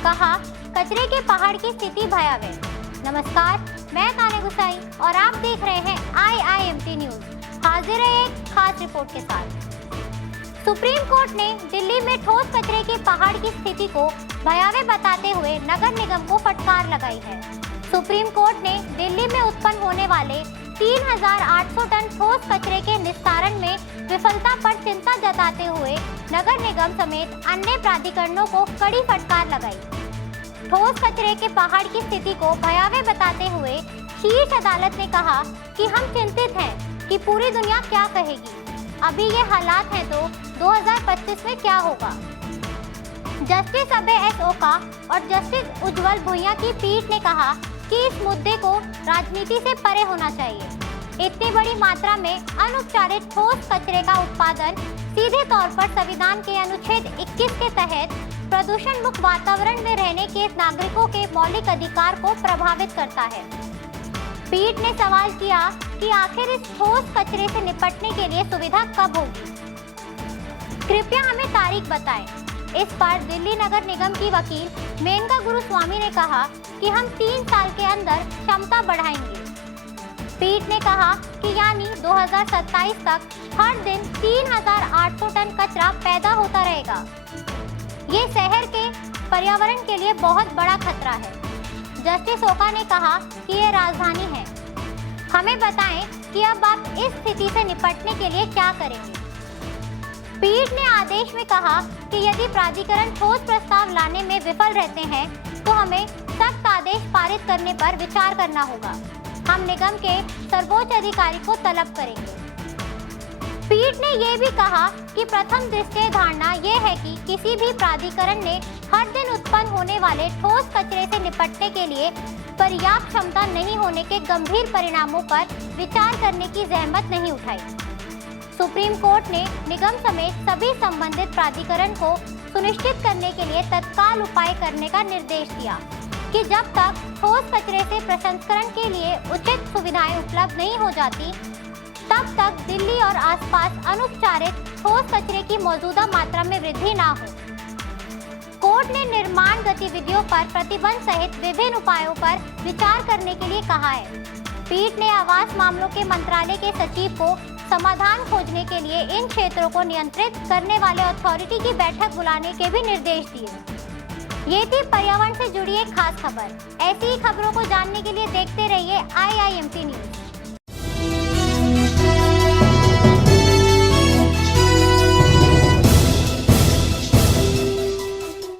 कहा, कचरे के पहाड़ की स्थिति भयावह। नमस्कार, मैं ताने गुसाई और आप देख रहे हैं IIMT न्यूज। हाजिर है एक खास रिपोर्ट के साथ। सुप्रीम कोर्ट ने दिल्ली में ठोस कचरे के पहाड़ की स्थिति को भयावह बताते हुए नगर निगम को फटकार लगाई है। सुप्रीम कोर्ट ने दिल्ली में उत्पन्न होने वाले 3,800 टन ठोस कचरे के निस्तारण में विफलता पर चिंता जताते हुए नगर निगम समेत अन्य प्राधिकरणों को कड़ी फटकार लगाई। ठोस कचरे के पहाड़ की स्थिति को भयावह बताते हुए शीर्ष अदालत ने कहा कि हम चिंतित हैं कि पूरी दुनिया क्या कहेगी। अभी ये हालात हैं तो 2025 में क्या होगा। जस्टिस अभय एस ओका और जस्टिस उज्जवल भुइयां की पीठ ने कहा कि इस मुद्दे को राजनीति से परे होना चाहिए। इतनी बड़ी मात्रा में अनुपचारित ठोस कचरे का उत्पादन सीधे तौर पर संविधान के अनुच्छेद 21 के तहत प्रदूषण मुक्त वातावरण में रहने के नागरिकों के मौलिक अधिकार को प्रभावित करता है। पीठ ने सवाल किया कि आखिर इस ठोस कचरे से निपटने के लिए सुविधा कब होगी। कृपया हमें तारीख बताएं। इस पर दिल्ली नगर निगम की वकील मेनका गुरुस्वामी ने कहा कि हम 3 साल के अंदर क्षमता बढ़ाएंगे। पीठ ने कहा कि यानी 2027 तक हर दिन 3,800 टन कचरा पैदा होता रहेगा। ये शहर के पर्यावरण के लिए बहुत बड़ा खतरा है। जस्टिस ओका ने कहा कि ये राजधानी है। हमें बताएं कि अब आप इस स्थिति से निपटने के लिए क्या करेंगे। पीठ ने आदेश में कहा कि यदि प्राधिकरण ठोस प्रस्ताव लाने में विफल रहते हैं तो हमें सख्त आदेश पारित करने पर विचार करना होगा। हम निगम के सर्वोच्च अधिकारी को तलब करेंगे। पीठ ने यह भी कहा कि प्रथम दृष्टया धारणा यह है कि किसी भी प्राधिकरण ने हर दिन उत्पन्न होने वाले ठोस कचरे से निपटने के लिए पर्याप्त क्षमता नहीं होने के गंभीर परिणामों पर विचार करने की जहमत नहीं उठाई। सुप्रीम कोर्ट ने निगम समेत सभी संबंधित प्राधिकरण को सुनिश्चित करने के लिए तत्काल उपाय करने का निर्देश दिया कि जब तक ठोस कचरे से प्रसंस्करण के लिए उचित सुविधाएं उपलब्ध नहीं हो जाती, तब तक दिल्ली और आसपास अनुपचारित ठोस कचरे की मौजूदा मात्रा में वृद्धि ना हो। कोर्ट ने निर्माण गतिविधियों पर प्रतिबंध सहित विभिन्न उपायों पर विचार करने के लिए कहा है। पीठ ने आवास मामलों के मंत्रालय के सचिव को समाधान खोजने के लिए इन क्षेत्रों को नियंत्रित करने वाले अथॉरिटी की बैठक बुलाने के भी निर्देश दिए। ये थी पर्यावरण से जुड़ी एक खास खबर। ऐसी ही खबरों को जानने के लिए देखते रहिए IIMT न्यूज।